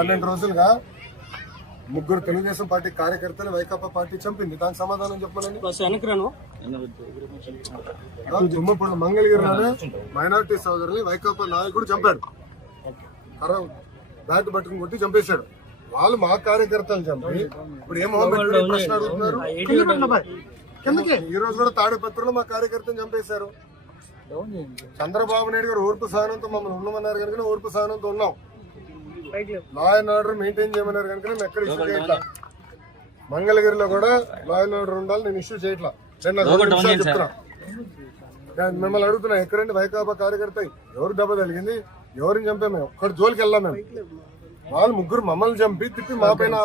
పన్నెండు రోజులుగా ముగ్గురు తెలుగుదేశం పార్టీ కార్యకర్తలు వైకాపా పార్టీ చంపింది దానికి సమాధానం చెప్పమని మంగళగిరి మంగళగిరిలోనే మైనార్టీ సోదరుని వైకాపా నాయకుడు చంపాడు కరం బ్యాట్ పట్టుకుని కొట్టి చంపేశాడు వాళ్ళు మా కార్యకర్తలు చంపి ఇప్పుడు ఏం ప్రశ్న అడుగుతున్నారు ఈ రోజు కూడా తాడిపత్రులు మా కార్యకర్తను చంపేశారు చంద్రబాబు నాయుడు గారు ఓర్పు సహనంతో మమ్మల్ని ఉండమన్నారు కనుక ఓర్పు సహనంతో ఉన్నాం లా అండ్ ఆర్డర్ మెయింటైన్ చేయమన్నారు కనుక నేను ఎక్కడ ఇష్యూ చేయట్లా మంగళగిరిలో కూడా లా అండ్ ఆర్డర్ ఉండాలి నేను ఇష్యూ చేయట్లా నేను చెప్తున్నా మిమ్మల్ని అడుగుతున్నా ఎక్కడండి వైకాపా కార్యకర్త ఎవరు దెబ్బ తగిలింది ఎవరిని చంపా మేము ఒక్కడ జోలికి వెళ్ళాం మేము వాళ్ళు ముగ్గురు మమ్మల్ని చంపి తిప్పి మా పైన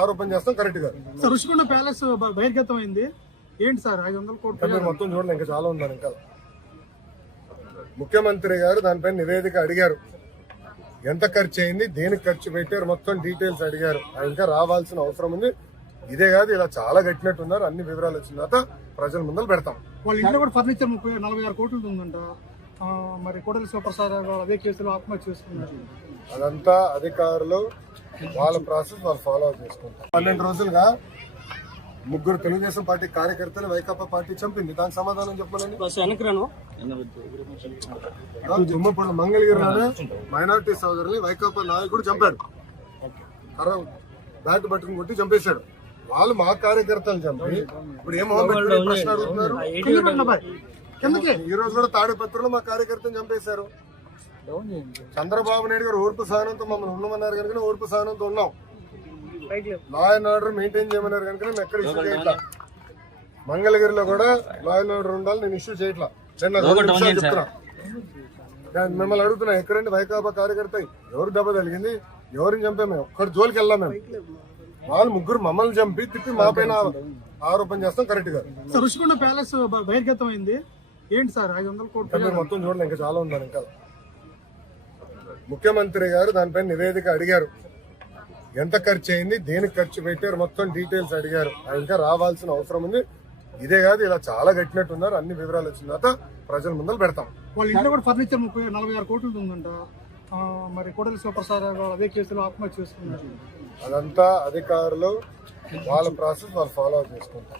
ఆరోపణ చేస్తాం కరెక్ట్ గా సార్ రుషికొండ ప్యాలెస్ బహిర్గతం అయింది ఏంటి సార్ ఐదు వందల కోట్లు మొత్తం చూడండి ఇంకా చాలా ఉన్నారు ఇంకా ముఖ్యమంత్రి గారు దానిపైన నివేదిక అడిగారు ఎంత ఖర్చు అయింది దేనికి ఖర్చు పెట్టారు మొత్తం డీటెయిల్స్ అడిగారు ఇంకా రావాల్సిన అవసరం ఉంది ఇదే కాదు ఇలా చాలా ఉన్నారు అన్ని వివరాలు వచ్చిన తర్వాత ప్రజల ముందర పెడతాం వాళ్ళు కూడా ఫర్నిచర్ ముప్పై నలభై ఆరు కోట్లు ఉందంట మరి కోడలి శివప్రసాద్ అదే కేసులో ఆత్మహత్య చేసుకున్నారు అదంతా అధికారులు వాళ్ళ ప్రాసెస్ వాళ్ళు ఫాలో చేసుకుంటారు పన్నెండు రోజులుగా ముగ్గురు తెలుగుదేశం పార్టీ కార్యకర్తలు వైకాపా పార్టీ చంపింది దానికి సమాధానం చెప్పాలని చెప్పమనండి మంగళగిరి మంగళగిరిలోనే మైనార్టీ సోదరుని వైకాపా నాయకుడు చంపాడు కర్ర బ్యాట్ పట్టుకుని కొట్టి చంపేశాడు వాళ్ళు మా కార్యకర్తలు చంపి ఇప్పుడు ఏం ప్రశ్న అడుగుతున్నారు ఈ రోజు కూడా తాడేపత్రులు మా కార్యకర్తను చంపేశారు చంద్రబాబు నాయుడు గారు ఓర్పు సహనంతో మమ్మల్ని ఉండమన్నారు కనుక ఓర్పు సహనంతో ఉన్నాం లా అండ్ ఆర్డర్ మెయింటైన్ చేయమన్నారు కనుక నేను ఎక్కడ ఇష్యూ చేయట్లా మంగళగిరిలో కూడా లా అండ్ ఆర్డర్ ఉండాలి నేను ఇష్యూ చేయట్లా చెప్తున్నా మిమ్మల్ని అడుగుతున్నా ఎక్కడండి వైకాపా కార్యకర్త ఎవరు దెబ్బ తగిలింది ఎవరిని చంపా మేము ఒక్కడ జోలికి వెళ్ళాం మేము వాళ్ళు ముగ్గురు మమ్మల్ని చంపి తిప్పి మా పైన ఆరోపణ చేస్తాం కరెక్ట్ గా రుషికొండ ప్యాలెస్ బహిర్గతం అయింది ఏంటి సార్ ఐదు వందల కోట్లు మొత్తం చూడండి ఇంకా చాలా ఉన్నారు ఇంకా ముఖ్యమంత్రి గారు దానిపైన నివేదిక అడిగారు ఎంత ఖర్చు అయింది దేనికి ఖర్చు పెట్టారు మొత్తం డీటెయిల్స్ అడిగారు ఇంకా రావాల్సిన అవసరం ఉంది ఇదే కాదు ఇలా చాలా కట్టినట్టున్నారు అన్ని వివరాలు వచ్చిన తర్వాత ప్రజల ముందర పెడతాం వాళ్ళు కూడా ఫర్నిచర్ ముప్పై నలభై ఆరు కోట్లు ఉందంట మరి కోటల శివప్రసాద్ అదే కేసులో ఆత్మహత్య చేసుకున్నారు అదంతా అధికారులు వాళ్ళ ప్రాసెస్ వాళ్ళు ఫాలో చేసుకుంటారు